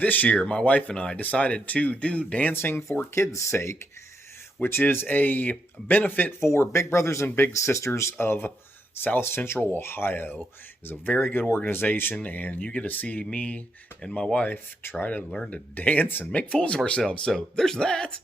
This year, my wife and I decided to do Dancing for Kids' Sake, which is a benefit for Big Brothers and Big Sisters of South Central Ohio. It's a very good organization, and you get to see me and my wife try to learn to dance and make fools of ourselves. So there's that.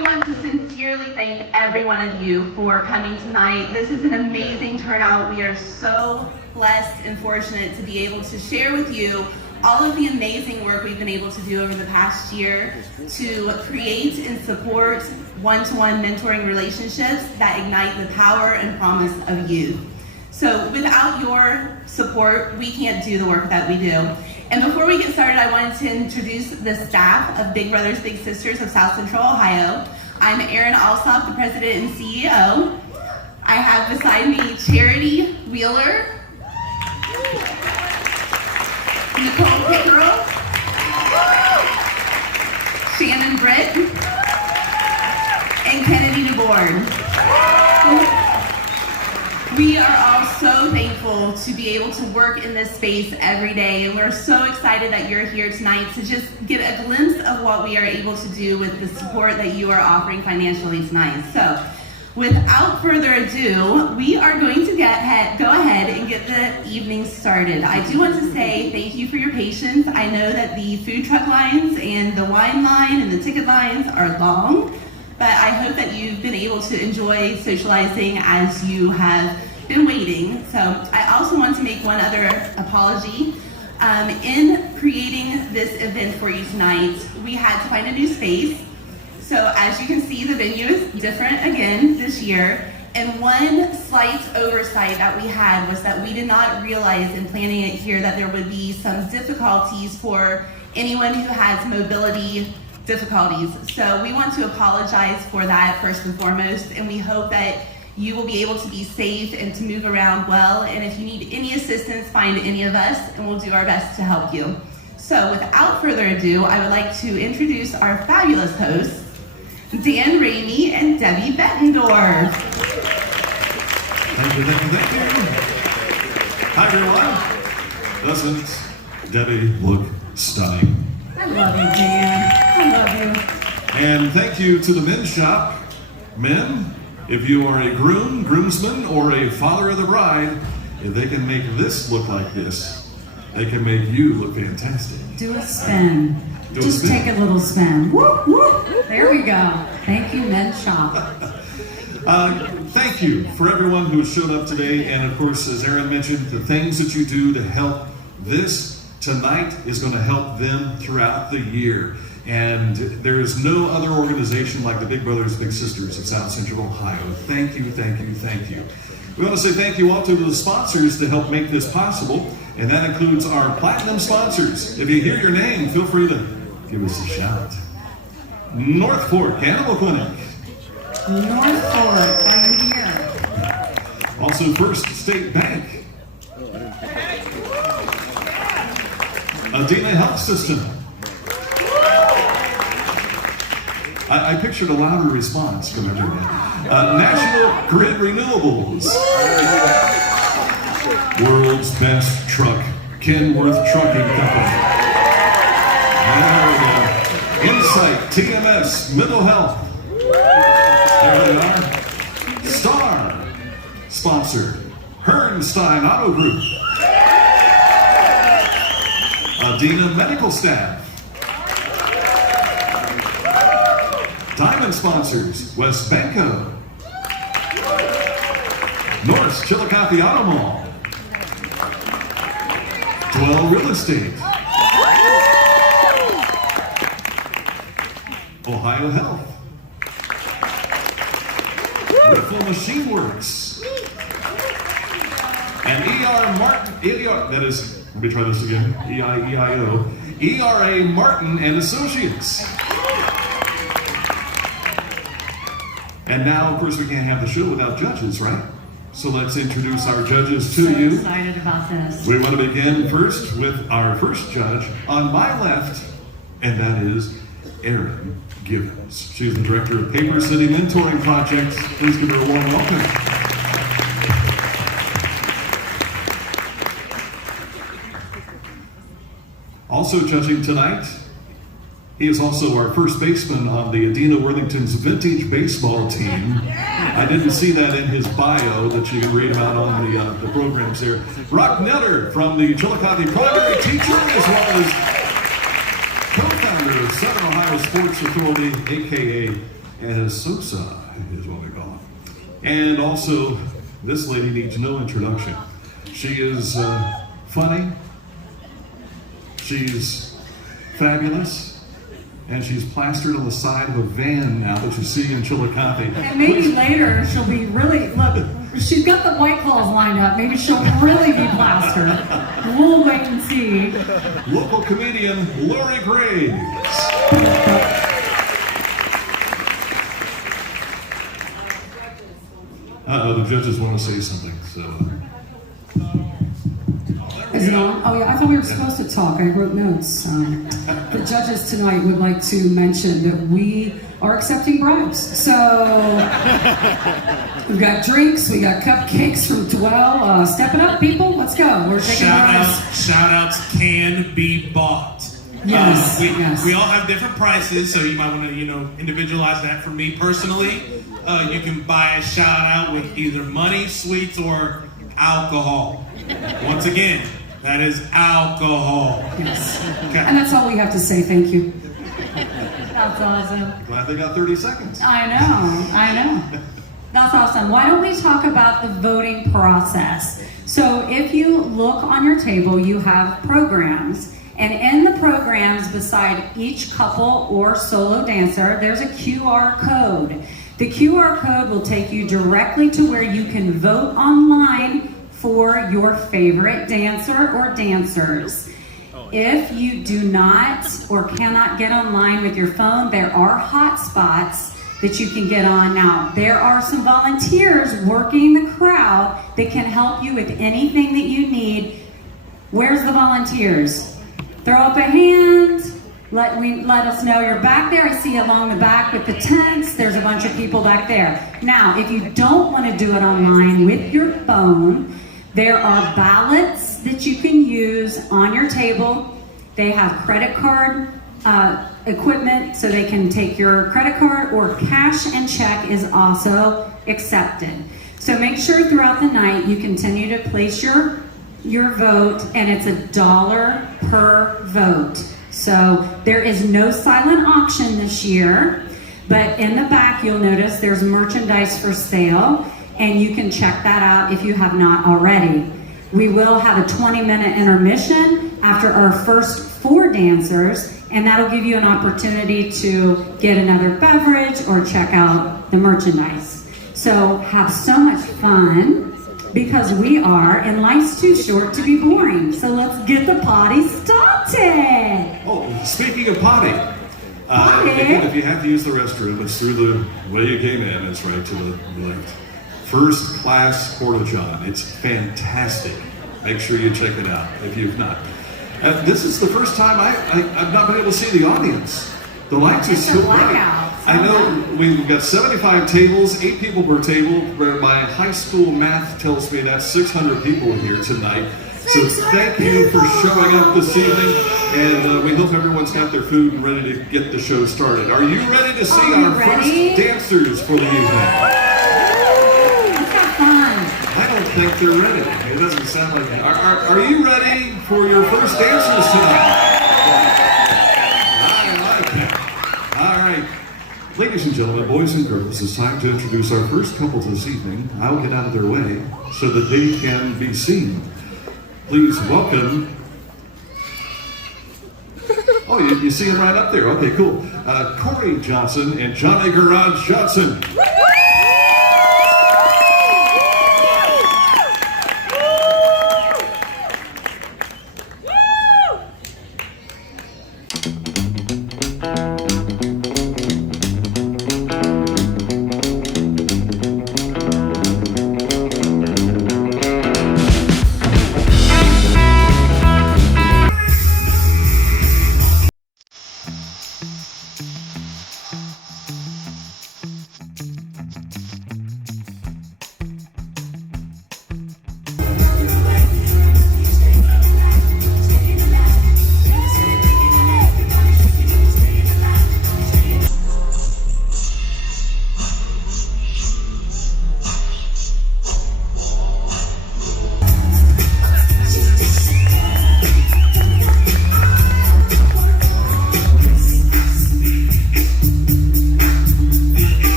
we want to sincerely thank every one of you for coming tonight. This is an amazing turnout. We are so blessed and fortunate to be able to share with you all of the amazing work we've been able to do over the past year to create and support one-to-one mentoring relationships that ignite the power and promise of youth. So without your support, we can't do the work that we do. And before we get started, I wanted to introduce the staff of Big Brothers Big Sisters of South Central Ohio. I'm Erin Alsop, the president and CEO. I have beside me Charity Wheeler, Nicole Pickerel, Shannon Britt, and Kennedy DeBoer. We are all so thankful to be able to work in this space every day, and we're so excited that you're here tonight to just get a glimpse of what we are able to do with the support that you are offering financially tonight. So, without further ado, we are going to go ahead and get the evening started. I do want to say thank you for your patience. I know that the food truck lines and the wine line and the ticket lines are long, but I hope that you've been able to enjoy socializing as you have been waiting. So I also want to make one other apology. In creating this event for you tonight, we had to find a new space. So as you can see, the venue is different again this year. And one slight oversight that we had was that we did not realize in planning it here that there would be some difficulties for anyone who has mobility difficulties. So we want to apologize for that first and foremost, and we hope that you will be able to be safe and to move around well. And if you need any assistance, find any of us and we'll do our best to help you. So without further ado, I would like to introduce our fabulous hosts, Dan Ramey and Debbie Bettendorf. Thank you. Hi everyone. Doesn't Debbie look stunning? I love you, Dan. I love you. And thank you to the men's shop. Men, if you are a groom, groomsman, or a father of the bride, if they can make this look like this, they can make you look fantastic. Do a spin. Just take a little spin. Whoop, whoop. There we go. Thank you, Men's Shop. Thank you for everyone who showed up today. And of course, as Erin mentioned, the things that you do to help this tonight is going to help them throughout the year. And there is no other organization like the Big Brothers Big Sisters of South Central Ohio. Thank you, thank you, thank you. We want to say thank you also to the sponsors to help make this possible, and that includes our platinum sponsors. If you hear your name, feel free to give us a shout. North Fork Animal Clinic. North Fork, are you here? Also First State Bank. Adena Health System. I pictured a louder response from everyone. National Grid Renewables. World's best truck, Kenworth Trucking Company. There we go. Insight, TMS, Mental Health. There they are. Star, sponsor, Hernstein Auto Group. Adena Medical Staff. Diamond sponsors, West Banco, North Chillicothe Auto Mall, Dwell Real Estate, Ohio Health, Riffle Machine Works, and that is, let me try this again, E-I-E-I-O, ERA Martin and Associates. And now, of course, we can't have the show without judges, right? So let's introduce our judges to you. So excited about this. We want to begin first with our first judge on my left, and that is Erin Gibbons. She's the director of Paper City Mentoring Project. Please give her a warm welcome. Also judging tonight, he is also our first baseman on the Adena Worthington's vintage baseball team. I didn't see that in his bio that you can read about on the programs there. Brock Netter from the Chillicothe Primary Teacher, as well as co-founder of Southern Ohio Sports Authority, aka and Sosa is what we call it. And also, this lady needs no introduction. She is funny, she's fabulous, and she's plastered on the side of a van now that you see in Chillicothe. And maybe later she'll be really, look, she's got the White Claws lined up. Maybe she'll really be plastered. We'll wait and see. Local comedian Lori Graves. The judges want to say something, so. Is it on? Oh yeah, I thought we were supposed to talk. I wrote notes. The judges tonight would like to mention that we are accepting bribes. So we've got drinks, we got cupcakes from Dwell. Step it up, people. Let's go. We're taking bribes. Shout outs can be bought. Yes, yes. We all have different prices, so you might want to, individualize that. For me personally, you can buy a shout out with either money, sweets, or alcohol. Once again, that is alcohol. Yes. Okay. And that's all we have to say. Thank you. That's awesome. Glad they got 30 seconds. I know. That's awesome. Why don't we talk about the voting process? So if you look on your table, you have programs. And in the programs, beside each couple or solo dancer, there's a QR code. The QR code will take you directly to where you can vote online for your favorite dancer or dancers. If you do not or cannot get online with your phone, there are hotspots that you can get on. Now, there are some volunteers working the crowd that can help you with anything that you need. Where's the volunteers? Throw up a hand. Let us know you're back there. I see along the back with the tents. There's a bunch of people back there. Now, if you don't want to do it online with your phone, there are ballots that you can use on your table. They have credit card equipment, so they can take your credit card, or cash and check is also accepted. So make sure throughout the night you continue to place your vote, and it's $1 per vote. So there is no silent auction this year, but in the back you'll notice there's merchandise for sale, and you can check that out if you have not already. We will have a 20-minute intermission after our first 4 dancers, and that'll give you an opportunity to get another beverage or check out the merchandise. So have so much fun, because we are, and life's too short to be boring. So let's get the party started. Oh, speaking of potty, again, if you have to use the restroom, it's through the way you came in. It's right to the left. First class porta-john. It's fantastic. Make sure you check it out if you've not. This is the first time I've not been able to see the audience. The lights are so bright. I know we've got 75 tables, 8 people per table. My high school math tells me that's 600 people here tonight. So thank you for showing up this evening, and we hope everyone's got their food and ready to get the show started. Are you ready to see our first dancers for the evening? Let's have fun. I don't think they're ready. It doesn't sound like it. Are you ready for your first dancers tonight? All right. Ladies and gentlemen, boys and girls, it's time to introduce our first couple this evening. I'll get out of their way so that they can be seen. Please welcome. Oh, you see him right up there. Okay, cool. Corey Johnson and Johnny Garage Johnson.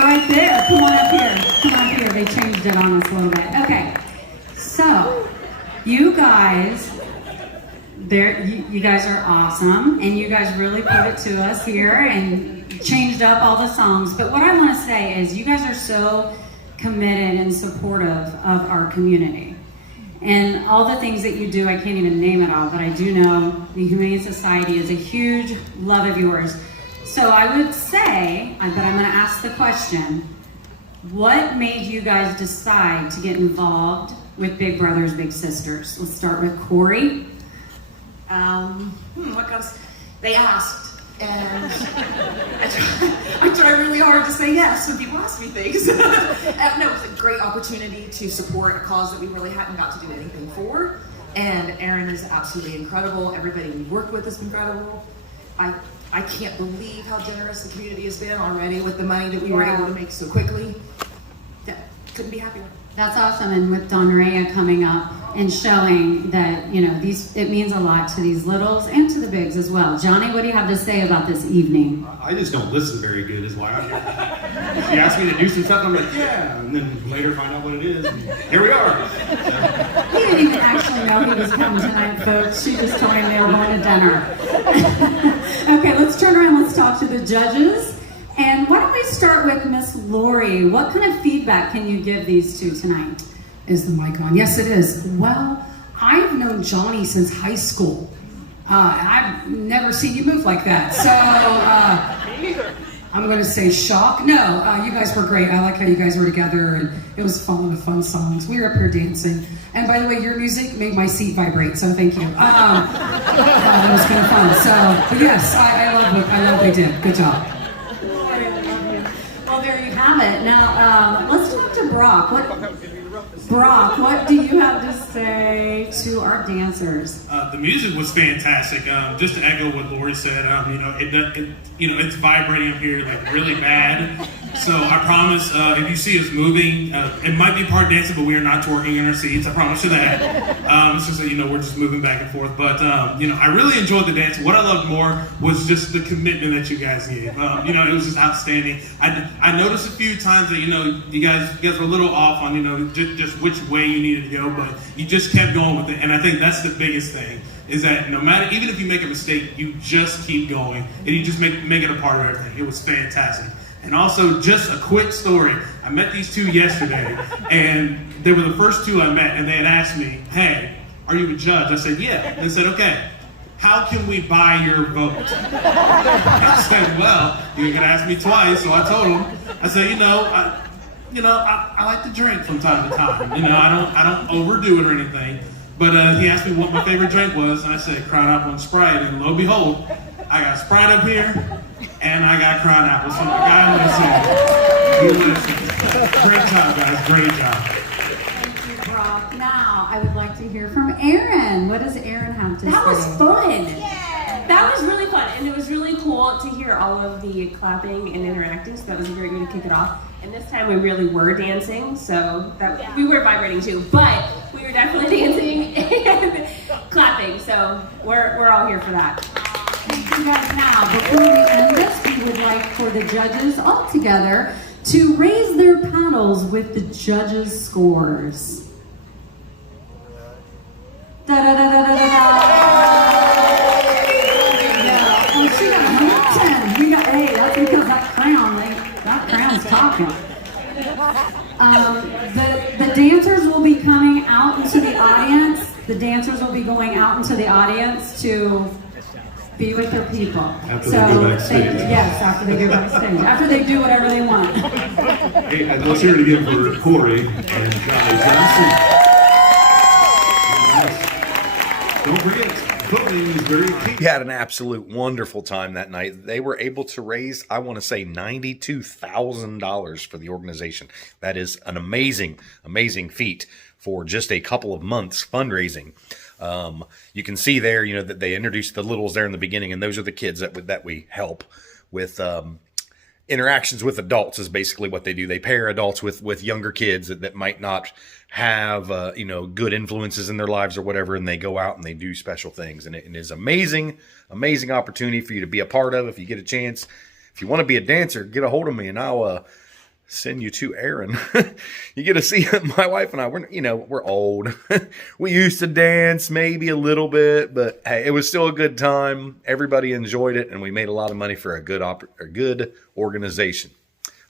you're right there. Come on up here. Come up here. They changed it on us a little bit. Okay. So, you guys, you guys are awesome, and you guys really put it to us here and changed up all the songs. But what I want to say is you guys are so committed and supportive of our community. And all the things that you do, I can't even name it all, but I do know the Humane Society is a huge love of yours. So I would say, but I'm going to ask the question, what made you guys decide to get involved with Big Brothers Big Sisters? Let's start with Corey. What goes? They asked, and I try really hard to say yes when people ask me things. No, it was a great opportunity to support a cause that we really hadn't got to do anything for. And Aaron is absolutely incredible. Everybody we worked with is incredible. I can't believe how generous the community has been already with the money that we were able to make so quickly. Yeah, couldn't be happier. That's awesome. And with Don Rhea coming up and showing that, it means a lot to these littles and to the bigs as well. Johnny, what do you have to say about this evening? I just don't listen very good is why I'm here. She asked me to do some stuff, and I'm like, yeah, and then later find out what it is, and here we are. He didn't even actually know he was coming tonight, folks. She just told him they were going to dinner. Okay, let's turn around. Let's talk to the judges. And why don't we start with Miss Lori? What kind of feedback can you give these two tonight? Is the mic on? Yes, it is. Well, I've known Johnny since high school. I've never seen you move like that. So I'm going to say shock. No, you guys were great. I like how you guys were together, and it was fun with fun songs. We were up here dancing. And by the way, your music made my seat vibrate, so thank you. That was kind of fun. So, but yes, I love what they did. Good job. Well, there you have it. Now, let's talk to Brock. Brock, what do you have to say to our dancers? The music was fantastic. Just to echo what Lori said, it's vibrating up here like really bad. So I promise, if you see us moving, it might be part dancing, but we are not twerking in our seats. I promise you that. It's just we're just moving back and forth. But I really enjoyed the dance. What I loved more was just the commitment that you guys gave. It was just outstanding. I noticed a few times that you guys were a little off on just which way you needed to go, but you just kept going with it. And I think that's the biggest thing. Is that no matter, even if you make a mistake, you just keep going and you just make it a part of everything. It was fantastic. And also, just a quick story. I met these two yesterday, and they were the first two I met, and they had asked me, hey, are you a judge? I said, yeah. And they said, okay, how can we buy your vote? I said, well, you're going to ask me twice, so I told them. I said, I like to drink from time to time. I don't overdo it or anything. But he asked me what my favorite drink was, and I said Crown Apple and Sprite, and lo and behold, I got Sprite up here, and I got Crown Apple. So my guy listened. Great job, guys. Great job. Thank you, Brock. Now, I would like to hear from Aaron. What does Aaron have to say? That was fun. Yeah. That was really fun, and it was really cool to hear all of the clapping and interacting, so that was a great way to kick it off. And this time we really were dancing, so we were vibrating too, but we were definitely dancing and clapping, so we're all here for that. Thank you guys. Now, before we end this, we would like for the judges all together to raise their paddles with the judges' scores. Oh, she got 110. Hey, that's because that crown's talking. The dancers will be coming out into the audience. The dancers will be going out into the audience to be with their people. After they go backstage. Yes, after they go backstage. After they do whatever they want. Hey, let's hear it again for Corey and Johnny Johnson. Don't forget, voting is very key. We had an absolute wonderful time that night. They were able to raise, I want to say, $92,000 for the organization. That is an amazing, amazing feat for just a couple of months fundraising. You can see there, that they introduced the littles there in the beginning, and those are the kids that we help with. Interactions with adults is basically what they do. They pair adults with younger kids that might not have, good influences in their lives or whatever, and they go out and they do special things. And it is amazing, amazing opportunity for you to be a part of if you get a chance. If you want to be a dancer, get a hold of me and I'll send you to Aaron. You get to see my wife and I. We're old. We used to dance maybe a little bit, but hey, it was still a good time. Everybody enjoyed it, and we made a lot of money for a good organization.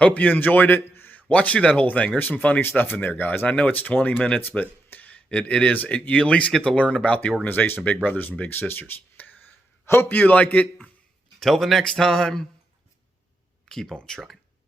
Hope you enjoyed it. Watch through that whole thing. There's some funny stuff in there, guys. I know it's 20 minutes, but you at least get to learn about the organization of Big Brothers and Big Sisters. Hope you like it. Till the next time, keep on trucking.